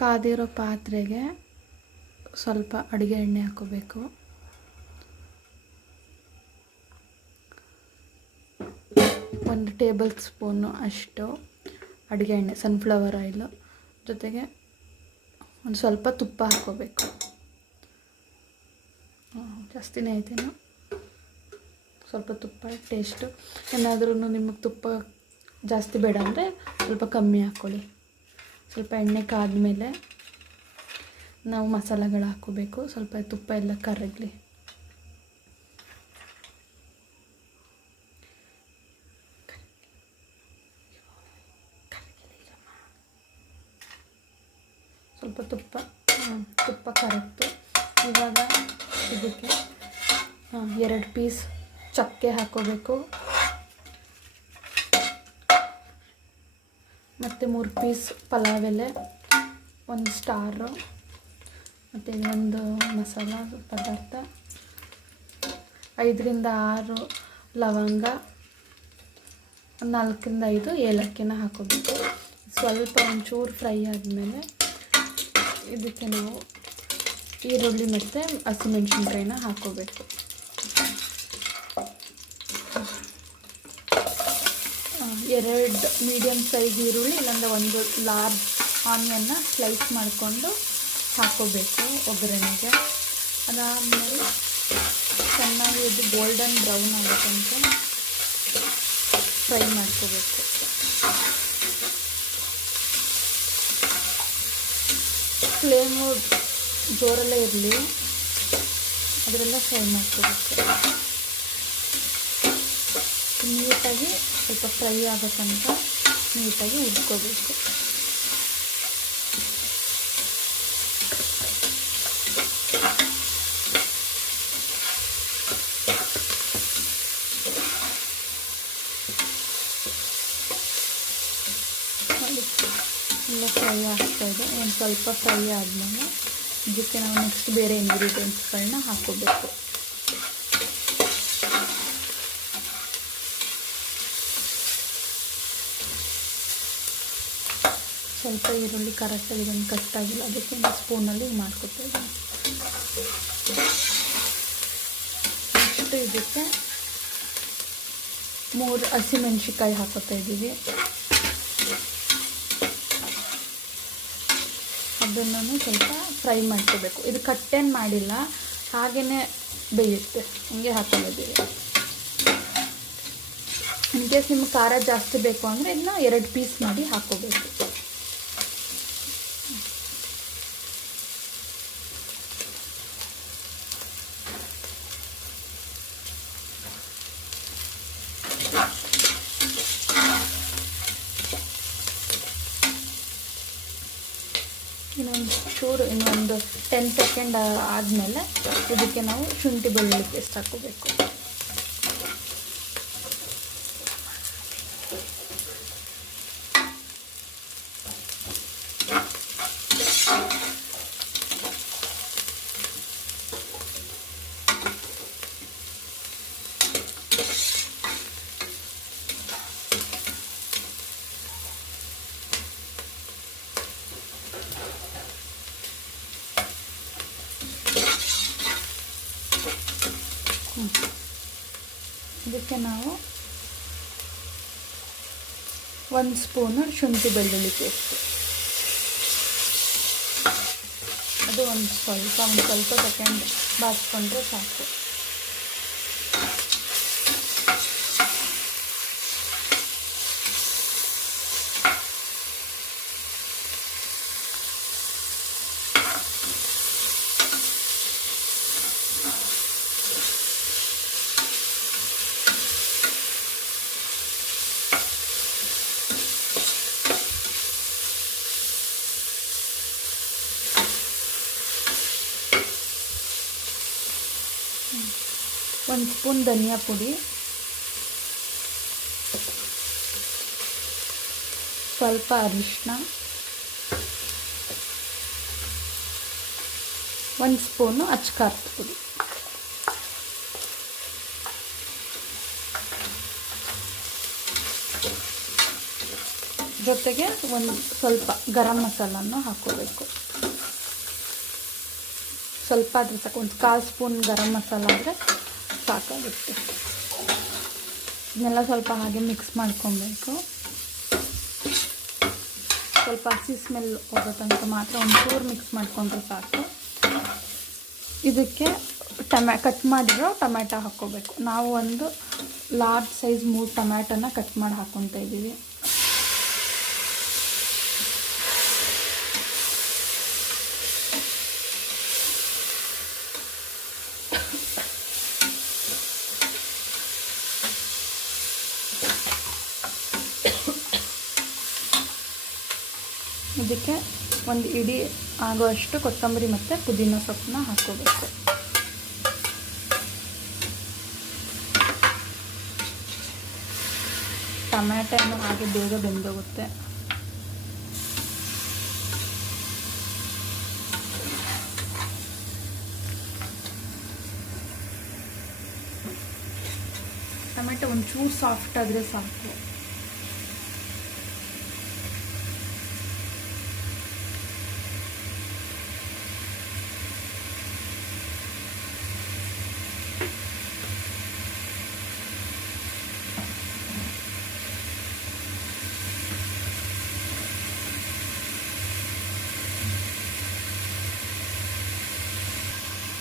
ಕಾದಿರೋ ಪಾತ್ರೆಗೆ ಸ್ವಲ್ಪ ಅಡುಗೆ ಎಣ್ಣೆ ಹಾಕೋಬೇಕು. ಒಂದು ಟೇಬಲ್ ಸ್ಪೂನು ಅಷ್ಟು ಅಡುಗೆ ಎಣ್ಣೆ, ಸನ್ಫ್ಲವರ್ ಆಯಿಲು, ಜೊತೆಗೆ ಒಂದು ಸ್ವಲ್ಪ ತುಪ್ಪ ಹಾಕ್ಕೋಬೇಕು. ಜಾಸ್ತಿನೇ ಐತೇನು, ಸ್ವಲ್ಪ ತುಪ್ಪ ಟೇಸ್ಟು. ಏನಾದ್ರೂ ನಿಮಗೆ ತುಪ್ಪ ಜಾಸ್ತಿ ಬೇಡ ಅಂದರೆ ಸ್ವಲ್ಪ ಕಮ್ಮಿ ಹಾಕ್ಕೊಳ್ಳಿ. ಸ್ವಲ್ಪ ಎಣ್ಣೆ ಕಾದ್ಮೇಲೆ ನಾವು ಮಸಾಲೆಗಳು ಹಾಕ್ಕೋಬೇಕು. ಸ್ವಲ್ಪ ತುಪ್ಪ ಎಲ್ಲ ಕರಗಲಿ. ಸ್ವಲ್ಪ ತುಪ್ಪ ಕರಗ್ತು. ಇವಾಗ ಇದಕ್ಕೆ 2 ಪೀಸ್ ಚಕ್ಕೆ ಹಾಕ್ಕೋಬೇಕು, ಮತ್ತು 3 ಪೀಸ್ ಪಲಾವ್ ಎಲೆ, 1 ಸ್ಟಾರು, ಮತ್ತು ಇನ್ನೊಂದು ಮಸಾಲ ಪದಾರ್ಥ, 5 ರಿಂದ 6 ಲವಂಗ, 4 ರಿಂದ 5 ಏಲಕ್ಕಿನ ಹಾಕ್ಕೋಬೇಕು. ಸ್ವಲ್ಪ ಒಂಚೂರು ಫ್ರೈ ಆದಮೇಲೆ ಇದಕ್ಕೆ ನಾವು ಈರುಳ್ಳಿ ಮತ್ತು ಹಸಿಮೆಣ್ಸಿನ್ಕಾಯಿನ ಹಾಕ್ಕೋಬೇಕು. ಎರಡು ಮೀಡಿಯಮ್ ಸೈಜ್ ಈರುಳ್ಳಿ, ಇಲ್ಲಾಂದರೆ 1 ಲಾರ್ಜ್ ಆನಿಯನ್ನ ಸ್ಲೈಸ್ ಮಾಡಿಕೊಂಡು ಹಾಕ್ಕೋಬೇಕು ಒಗ್ಗರಣೆಗೆ. ಅದಾದಮೇಲೆ ಚೆನ್ನಾಗಿ ಇದು ಗೋಲ್ಡನ್ ಬ್ರೌನ್ ಆಗೋತನಕ ಫ್ರೈ ಮಾಡ್ಕೋಬೇಕು. ಫ್ಲೇಮು ಜೋರಲ್ಲೇ ಇರಲಿ, ಅದರೆಲ್ಲ ಫ್ರೈ ಮಾಡ್ಕೋಬೇಕು. ನೀಟಾಗಿ ಸ್ವಲ್ಪ ಫ್ರೈ ಆಗೋ ತನಕ ನೀಟಾಗಿ ಹುರ್ಕೋಬೇಕು. ಎಲ್ಲ ಫ್ರೈ ಆಗ್ತಾಯಿದೆ. ಒಂದು ಸ್ವಲ್ಪ ಫ್ರೈ ಆದಮೇಲೆ ಇದಕ್ಕೆ ನಾವು ನೆಕ್ಸ್ಟ್ ಬೇರೆ ಇಂಗ್ರೀಡಿಯೆಂಟ್ಸ್ಗಳನ್ನ ಹಾಕ್ಕೋಬೇಕು. ಸ್ವಲ್ಪ ಈರುಳ್ಳಿ ಕರೆಕ್ಟಾಗಿ ಇದನ್ನು ಕಟ್ಟಾಗಿಲ್ಲ, ಅದಕ್ಕೆ ಒಂದು ಸ್ಪೂನಲ್ಲಿ ಮಾಡ್ಕೊತೀವಿ. ನೆಕ್ಸ್ಟ್ ಇದಕ್ಕೆ 3 ಹಸಿಮೆಣ್ಸಿಕಾಯಿ ಹಾಕೋತಾ ಇದ್ದೀವಿ. ಅದನ್ನು ಸ್ವಲ್ಪ ಫ್ರೈ ಮಾಡ್ಕೋಬೇಕು. ಇದು ಕಟ್ಟೇನು ಮಾಡಿಲ್ಲ, ಹಾಗೆಯೇ ಬೇಯುತ್ತೆ, ಹೀಗೆ ಹಾಕೊಂಡಿದ್ದೀವಿ. ಇನ್ ಕೇಸ್ ನಿಮ್ಗೆ ಖಾರ ಜಾಸ್ತಿ ಬೇಕು ಅಂದರೆ ಇದನ್ನ 2 ಪೀಸ್ ಮಾಡಿ ಹಾಕ್ಕೋಬೇಕು. ಇನ್ನೊಂದು 10 ಸೆಕೆಂಡ್ ಆದಮೇಲೆ ಇದಕ್ಕೆ ನಾವು ಶುಂಠಿ ಬೆಳ್ಳುಳ್ಳಿ ಪೇಸ್ಟ್ ಹಾಕ್ಕೋಬೇಕು. ಇದಕ್ಕೆ ನಾವು 1 ಸ್ಪೂನು ಶುಂಠಿ ಬೆಳ್ಳುಳ್ಳಿ ಪೇಸ್ಟ್, ಅದು ಒಂದು ಸ್ವಲ್ಪ ಸೆಕೆಂಡ್ ಬಾಚಿಕೊಂಡ್ರೆ ಸಾಕು. ಒಂದು ಸ್ಪೂನ್ ಧನಿಯಾ ಪುಡಿ, ಸ್ವಲ್ಪ ಅರಿಶಿನ, 1 ಸ್ಪೂನು ಅಚ್ಚಕಾರದ ಪುಡಿ, ಜೊತೆಗೆ ಒಂದು ಸ್ವಲ್ಪ ಗರಂ ಮಸಾಲನ್ನು ಹಾಕ್ಕೋಬೇಕು. ಸ್ವಲ್ಪ ಆದರೆ ಸಾಕು, ಒಂದು 1/4 ಸ್ಪೂನ್ ಗರಂ ಮಸಾಲ ಆದರೆ ಸಾಕಾಗುತ್ತೆ. ಇದನ್ನೆಲ್ಲ ಸ್ವಲ್ಪ ಹಾಗೆ ಮಿಕ್ಸ್ ಮಾಡ್ಕೊಬೇಕು. ಸ್ವಲ್ಪ ಹಸಿ ಸ್ಮೆಲ್ ಹೋಗೋ ತನಕ ಮಾತ್ರ ಒಂಚೂರು ಮಿಕ್ಸ್ ಮಾಡಿಕೊಂಡ್ರೆ ಸಾಕು. ಇದಕ್ಕೆ ಕಟ್ ಮಾಡಿರೋ ಟೊಮ್ಯಾಟೊ ಹಾಕ್ಕೋಬೇಕು. ನಾವು ಒಂದು ಲಾರ್ಜ್ ಸೈಜ್ 3 ಟೊಮ್ಯಾಟೊನ ಕಟ್ ಮಾಡಿ ಹಾಕ್ಕೊತಾ ಇದ್ದೀವಿ. ಇದಕ್ಕೆ ಒಂದು ಇಡೀ ಆಗುವಷ್ಟು ಕೊತ್ತಂಬರಿ ಮತ್ತು ಪುದೀನ ಸೊಪ್ಪನ್ನ ಹಾಕ್ಕೋಬೇಕು. ಟೊಮ್ಯಾಟೊ ಹಾಗೆ ಬೇಗ ಬೆಂದೋಗುತ್ತೆ. ಟೊಮ್ಯಾಟೊ ಒಂಚೂರು ಸಾಫ್ಟ್ ಆದರೆ ಸಾಕು.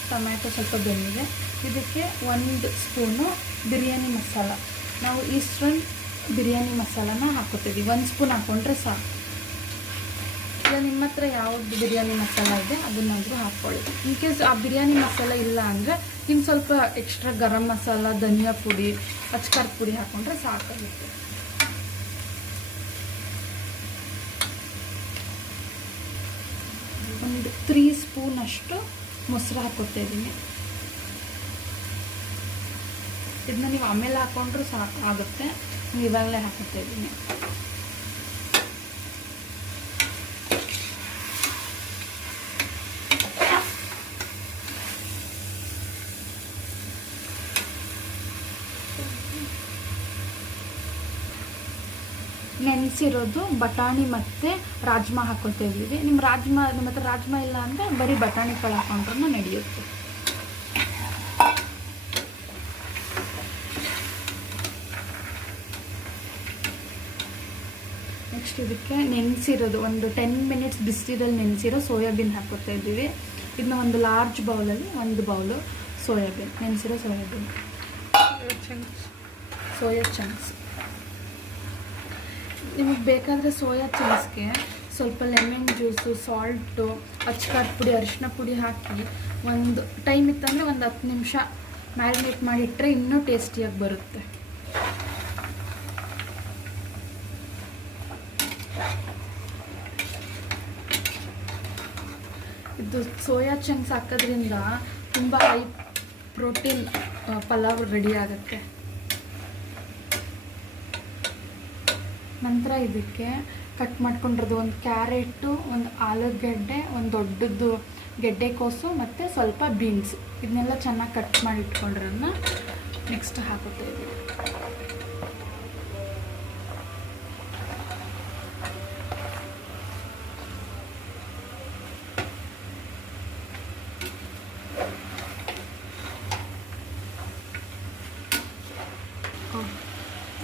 ಟೊಮ್ಯಾಟೊ ಸ್ವಲ್ಪ ಬೆಂದಿದೆ. ಇದಕ್ಕೆ 1 ಸ್ಪೂನು ಬಿರಿಯಾನಿ ಮಸಾಲ, ನಾವು ಈಸ್ಟರ್ನ್ ಬಿರಿಯಾನಿ ಮಸಾಲಾನ ಹಾಕೋತೀವಿ. 1 ಸ್ಪೂನ್ ಹಾಕ್ಕೊಂಡ್ರೆ ಸಾಕು. ಇಲ್ಲ ನಿಮ್ಮ ಹತ್ರ ಯಾವುದು ಬಿರಿಯಾನಿ ಮಸಾಲ ಇದೆ ಅದನ್ನಾದರೂ ಹಾಕ್ಕೊಳ್ಳಿ. ಇನ್ ಕೇಸ್ ಆ ಬಿರಿಯಾನಿ ಮಸಾಲ ಇಲ್ಲ ಅಂದರೆ ಇನ್ನು ಸ್ವಲ್ಪ ಎಕ್ಸ್ಟ್ರಾ ಗರಂ ಮಸಾಲ, ಧನಿಯಾ ಪುಡಿ, ಅಚ್ಕಾರದ ಪುಡಿ ಹಾಕ್ಕೊಂಡ್ರೆ ಸಾಕಾಗುತ್ತೆ. ಒಂದು 3 ಸ್ಪೂನ್ ಅಷ್ಟು ಮೊಸರು ಹಾಕ್ಕೊತಾ ಇದ್ದೀನಿ. ಇದನ್ನ ನೀವು ಆಮೇಲೆ ಹಾಕ್ಕೊಂಡ್ರೂ ಸಾಕು ಆಗುತ್ತೆ. ಇವಾಗಲೇ ಹಾಕ್ಕೊತಾ ಇದ್ದೀನಿ. ನೆನೆಸಿರೋದು ಬಟಾಣಿ ಮತ್ತು ರಾಜ್ಮಾ ಹಾಕ್ಕೊತಾ ಇದ್ದೀವಿ. ನಿಮ್ಮ ಹತ್ರ ರಾಜ್ಮಾ ಇಲ್ಲ ಅಂದರೆ ಬರೀ ಬಟಾಣಿ ಕಾಳು ಹಾಕೊಂಡ್ರೂ ನಡೆಯುತ್ತೆ. ನೆಕ್ಸ್ಟ್ ಇದಕ್ಕೆ ನೆನೆಸಿರೋದು ಒಂದು 10 ಮಿನಿಟ್ಸ್ ಬಿಸಿಲಲ್ಲಿ ನೆನೆಸಿರೋ ಸೋಯಾಬೀನ್ ಹಾಕ್ಕೊತಾ ಇದ್ದೀವಿ. ಇದನ್ನ ಒಂದು ಲಾರ್ಜ್ ಬೌಲಲ್ಲಿ 1 ಬೌಲು ಸೋಯಾಬೀನ್, ನೆನೆಸಿರೋ ಸೋಯಾಬೀನ್, ಸೋಯಾ ಚಂಕ್ಸ್. ನಿಮಗೆ ಬೇಕಾದರೆ ಸೋಯಾ ಚಂಕ್ಸ್ಗೆ ಸ್ವಲ್ಪ ಲೆಮನ್ ಜ್ಯೂಸು, ಸಾಲ್ಟು, ಅಚ್ಕಾರದ ಪುಡಿ, ಅರಿಶಿನ ಪುಡಿ ಹಾಕಿ ಒಂದು ಟೈಮ್ ಇತ್ತಂದರೆ ಒಂದು 10 ನಿಮಿಷ ಮ್ಯಾರಿನೇಟ್ ಮಾಡಿಟ್ರೆ ಇನ್ನೂ ಟೇಸ್ಟಿಯಾಗಿ ಬರುತ್ತೆ. ಇದು ಸೋಯಾ ಚಂಕ್ಸ್ ಹಾಕೋದ್ರಿಂದ ತುಂಬ ಹೈ ಪ್ರೋಟೀನ್ ಪಲಾವ್ ರೆಡಿ ಆಗುತ್ತೆ. ನಂತರ ಇದಕ್ಕೆ ಕಟ್ ಮಾಡ್ಕೊಂಡಿರೋದು ಒಂದು ಕ್ಯಾರೆಟು, ಒಂದು ಆಲೂಗಡ್ಡೆ, ಒಂದು ದೊಡ್ಡದು ಗೆಡ್ಡೆಕೋಸು ಮತ್ತು ಸ್ವಲ್ಪ ಬೀನ್ಸ್, ಇದನ್ನೆಲ್ಲ ಚೆನ್ನಾಗಿ ಕಟ್ ಮಾಡಿ ಇಟ್ಕೊಂಡಿರೋದನ್ನ ನೆಕ್ಸ್ಟ್ ಹಾಕುತ್ತಾ ಇದ್ದೀವಿ.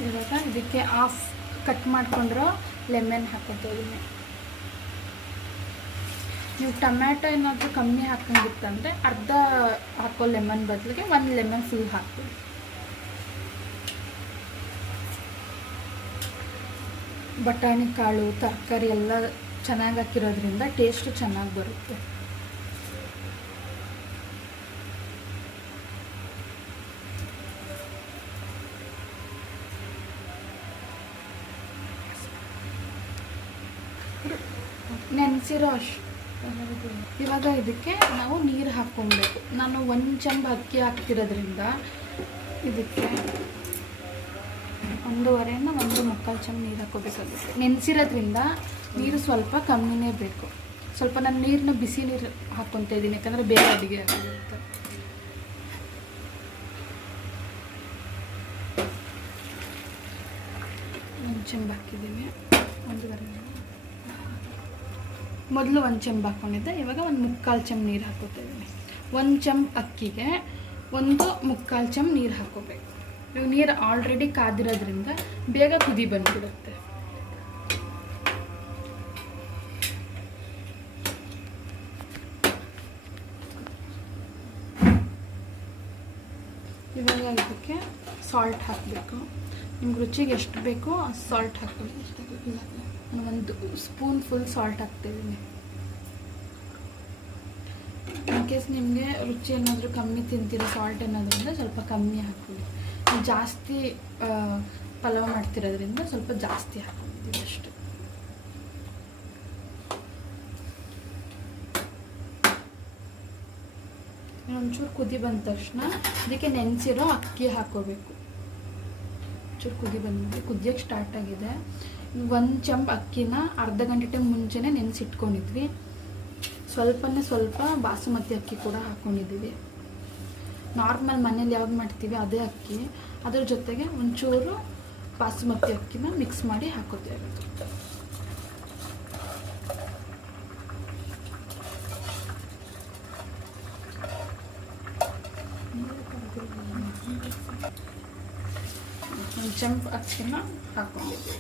ಇವಾಗ ಇದಕ್ಕೆ ಹಾಫ್ ಕಟ್ ಮಾಡ್ಕೊಂಡಿರೋ ಲೆಮನ್ ಹಾಕೋತಾ ಇದ್ದೀನಿ. ನೀವು ಟೊಮ್ಯಾಟೊ ಏನಾದರೂ ಕಮ್ಮಿ ಹಾಕೊಂಡಿತ್ತಂದರೆ ಅರ್ಧ ಹಾಕೋ ಲೆಮನ್ ಬದಲಿಗೆ 1 ಲೆಮನ್ ಫುಲ್ ಹಾಕ್ತೀವಿ. ಬಟಾಣಿ ಕಾಳು, ತರಕಾರಿ ಎಲ್ಲ ಚೆನ್ನಾಗಿ ಹಾಕಿರೋದ್ರಿಂದ ಟೇಸ್ಟು ಚೆನ್ನಾಗಿ ಬರುತ್ತೆ. ನೆನೆಸಿರೋ ಅಷ್ಟು. ಇವಾಗ ಇದಕ್ಕೆ ನಾವು ನೀರು ಹಾಕ್ಕೊಬೇಕು. ನಾನು 1 ಚಮಚ ಅಕ್ಕಿ ಹಾಕ್ತಿರೋದ್ರಿಂದ ಇದಕ್ಕೆ 1.5 1.25 ಚಮಚ ನೀರು ಹಾಕ್ಕೋಬೇಕಾಗುತ್ತೆ. ನೆನೆಸಿರೋದ್ರಿಂದ ನೀರು ಸ್ವಲ್ಪ ಕಮ್ಮಿನೇ ಬೇಕು. ಸ್ವಲ್ಪ ನಾನು ನೀರನ್ನ ಬಿಸಿ ನೀರು ಹಾಕ್ಕೊತಾ ಇದ್ದೀನಿ, ಯಾಕಂದರೆ ಬೇಗ ಅಡುಗೆ ಆಗುತ್ತೆ. 1 ಚಮಚ ಹಾಕಿದ್ದೀನಿ. ಒಂದೂವರೆ. ಮೊದಲು 1 ಚಮಚ ಹಾಕ್ಕೊಂಡಿದ್ದೆ, ಇವಾಗ 1/4 ಚಮಚ ನೀರು ಹಾಕೋತಿದ್ದೀನಿ. 1 ಚಮಚ ಅಕ್ಕಿಗೆ 1/4 ಚಮಚ ನೀರು ಹಾಕೋಬೇಕು. ಇವಾಗ ನೀರು ಆಲ್ರೆಡಿ ಕಾದಿರೋದ್ರಿಂದ ಬೇಗ ಕುದಿ ಬಂದುಬಿಡುತ್ತೆ. ಇವಾಗ ಇದಕ್ಕೆ ಸಾಲ್ಟ್ ಹಾಕಬೇಕು. ನಿಮ್ಗೆ ರುಚಿಗೆ ಎಷ್ಟು ಬೇಕೋ ಅಷ್ಟು ಸಾಲ್ಟ್ ಹಾಕ್ಕೊಳ್ಳಿ. ನಾನು 1 ಸ್ಪೂನ್ ಫುಲ್ ಸಾಲ್ಟ್ ಹಾಕ್ತಿದ್ದೀನಿ. ಇನ್ ಕೇಸ್ ನಿಮಗೆ ರುಚಿ ಏನಾದರೂ ಕಮ್ಮಿ ತಿಂತೀರೋ, ಸಾಲ್ಟ್ ಏನಾದರೂ ಅಂದರೆ ಸ್ವಲ್ಪ ಕಮ್ಮಿ ಹಾಕ್ಕೊಳ್ಳಿ. ಜಾಸ್ತಿ ಪಲಾವ್ ಮಾಡ್ತಿರೋದ್ರಿಂದ ಸ್ವಲ್ಪ ಜಾಸ್ತಿ ಹಾಕ್ಕೊಂಡಿದ್ದೀವಿ ಅಷ್ಟೆ. ಒಂಚೂರು ಕುದಿ ಬಂದ ತಕ್ಷಣ ಅದಕ್ಕೆ ನೆನೆಸಿರೋ ಅಕ್ಕಿ ಹಾಕೋಬೇಕು. ಒಂಚೂರು ಕುದಿ ಬಂದ್ಮೇಲೆ ಕುದಿಯೋಕ್ಕೆ ಸ್ಟಾರ್ಟ್ ಆಗಿದೆ. 1 ಚಮಚ ಅಕ್ಕಿನ ಅರ್ಧ ಗಂಟೆ ಮುಂಚೆನೇ ನೆನೆಸಿಟ್ಕೊಂಡಿದ್ವಿ. ಸ್ವಲ್ಪ ಬಾಸುಮತಿ ಅಕ್ಕಿ ಕೂಡ ಹಾಕ್ಕೊಂಡಿದ್ದೀವಿ. ನಾರ್ಮಲ್ ಮನೇಲಿ ಯಾವ್ದು ಮಾಡ್ತೀವಿ ಅದೇ ಅಕ್ಕಿ, ಅದ್ರ ಜೊತೆಗೆ ಒಂಚೂರು ಬಾಸುಮತಿ ಅಕ್ಕಿನ ಮಿಕ್ಸ್ ಮಾಡಿ ಹಾಕೋತೇವೆ. ಒಂದು ಚಮಚ ಅಕ್ಕಿನ ಹಾಕ್ಕೊಂಡಿದ್ದೀವಿ.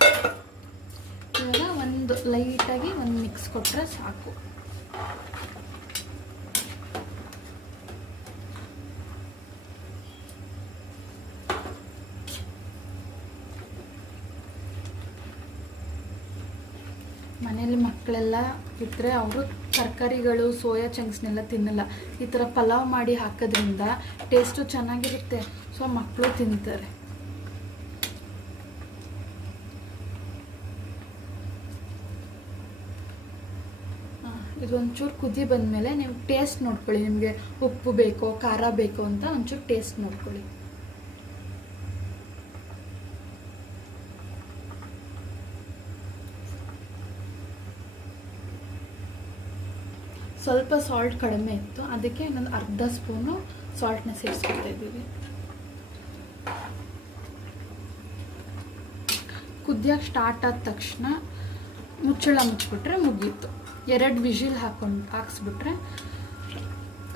ಇವಾಗ ಒಂದು ಲೈಟಾಗಿ ಒಂದು ಮಿಕ್ಸ್ ಕೊಟ್ಟರೆ ಸಾಕು. ಮನೇಲಿ ಮಕ್ಕಳೆಲ್ಲ ಇದ್ದರೆ ಅವರು ತರಕಾರಿಗಳು, ಸೋಯಾ ಚಂಕ್ಸ್ನೆಲ್ಲ ತಿನ್ನಲ್ಲ. ಈ ಥರ ಪಲಾವ್ ಮಾಡಿ ಹಾಕೋದ್ರಿಂದ ಟೇಸ್ಟು ಚೆನ್ನಾಗಿರುತ್ತೆ, ಸೊ ಮಕ್ಕಳು ತಿಂತಾರೆ. ಇದೊಂಚೂರು ಕುದಿ ಬಂದಮೇಲೆ ನೀವು ಟೇಸ್ಟ್ ನೋಡ್ಕೊಳ್ಳಿ. ನಿಮಗೆ ಉಪ್ಪು ಬೇಕೋ ಖಾರ ಬೇಕೋ ಅಂತ ಒಂಚೂರು ಟೇಸ್ಟ್ ನೋಡ್ಕೊಳ್ಳಿ. ಸ್ವಲ್ಪ ಸಾಲ್ಟ್ ಕಡಿಮೆ ಇತ್ತು, ಅದಕ್ಕೆ ಇನ್ನೊಂದು ಅರ್ಧ ಸ್ಪೂನು ಸಾಲ್ಟ್ನ ಸೇರಿಸ್ಕೊತಾ ಇದ್ದೀವಿ. ಕುದಿಯೋಕ್ಕೆ ಸ್ಟಾರ್ಟ್ ಆದ ತಕ್ಷಣ ಮುಚ್ಚಳ ಮುಚ್ಚಿಬಿಟ್ರೆ ಮುಗೀತು. 2 ವಿಜಿಲ್ ಹಾಕ್ಸ್ಬಿಟ್ರೆ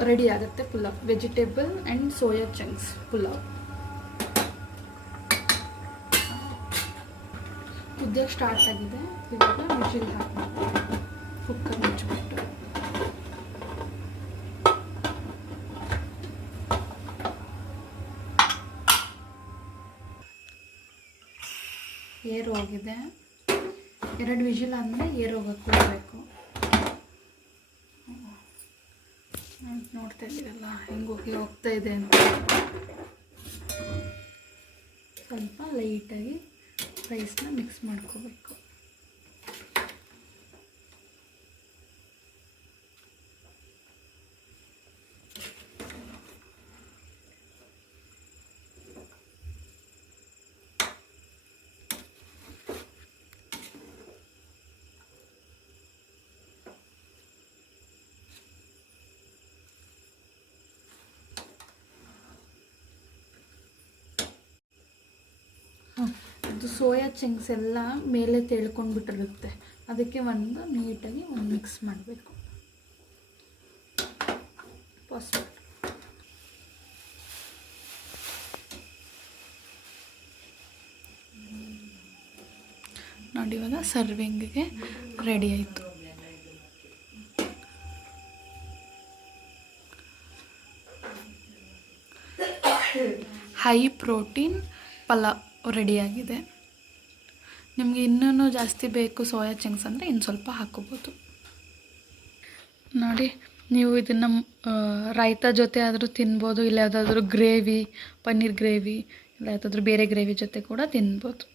ರೆಡಿ ಆಗುತ್ತೆ pulao. Vegetable and soya chunks pulao. ಕುದಿಯೋಕ್ಕೆ ಸ್ಟಾರ್ಟ್ ಆಗಿದೆ. ಇವಾಗ ವಿಜಿಲ್ ಹಾಕ್ಬಿಟ್ಟು ಕುಕ್ಕರ್ ಮುಚ್ಚಿಬಿಟ್ಟು ಏರು ಹೋಗಿದೆ. 2 ವಿಜಿಲ್ ಆದಮೇಲೆ ಏರು ಹೋಗೋಕ್ಕೆ ಬಿಡಬೇಕು. ನೋಡ್ತಾ ಇದ್ದೀರಲ್ಲ ಹೆಂಗೆ ಹೋಗ್ತಾ ಇದೆ ಅಂತ. ಸ್ವಲ್ಪ ಲೈಟಾಗಿ ರೈಸ್ನ ಮಿಕ್ಸ್ ಮಾಡ್ಕೋಬೇಕು. ಇದು ಸೋಯಾ ಚಂಕ್ಸ್ ಎಲ್ಲ ಮೇಲೆ ತೇಳ್ಕೊಂಡ್ಬಿಟ್ಟಿರುತ್ತೆ, ಅದಕ್ಕೆ ಒಂದು ನೀಟಾಗಿ ಮಿಕ್ಸ್ ಮಾಡಬೇಕು. ನೋಡಿ ಇವಾಗ ಸರ್ವಿಂಗಿಗೆ ರೆಡಿ ಆಯಿತು. ಹೈ ಪ್ರೋಟೀನ್ ಪಲಾವ್ ರೆಡಿಯಾಗಿದೆ. ನಿಮಗೆ ಇನ್ನೂ ಜಾಸ್ತಿ ಬೇಕು ಸೋಯಾ ಚಂಕ್ಸ್ ಅಂದರೆ ಇನ್ನು ಸ್ವಲ್ಪ ಹಾಕೋಬೋದು. ನೋಡಿ ನೀವು ಇದನ್ನು ರಾಯ್ತ ಜೊತೆ ಆದರೂ ತಿನ್ಬೋದು, ಇಲ್ಲ ಯಾವುದಾದ್ರೂ ಗ್ರೇವಿ, ಪನ್ನೀರ್ ಗ್ರೇವಿ, ಇಲ್ಲ ಯಾವುದಾದ್ರೂ ಬೇರೆ ಗ್ರೇವಿ ಜೊತೆ ಕೂಡ ತಿನ್ಬೋದು.